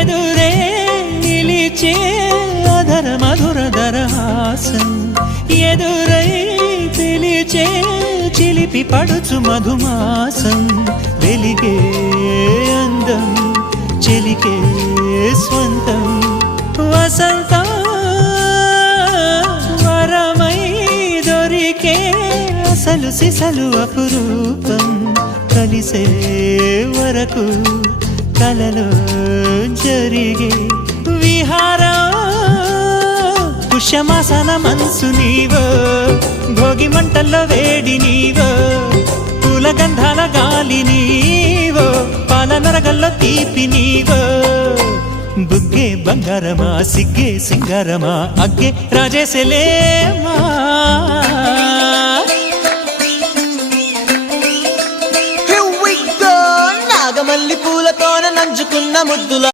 ఎదురే నిలిచే అధర మధుర దరహాసం ఎదురై పిలిచే చిలిపి పడుచు మధుమాసం వెలిగే అందం చెలికే స్వంతం వసంతం వరమై దొరికే అసలు సిసలు అపురూపం కలిసే వరకు కలలో జరిగే విహారం పుష్యమాసన మనసు నీవో భోగి మంటల్లో వేడి నీవో పూల గంధాల గాలి నీవో పాల నరగల్లో తీపి నీవో బుగ్గే బంగారమా సిగ్గే సింగారమా అగ్గే రాజేసలేమా నాగమల్లి పూలతోన నంచుకున్న ముద్దుల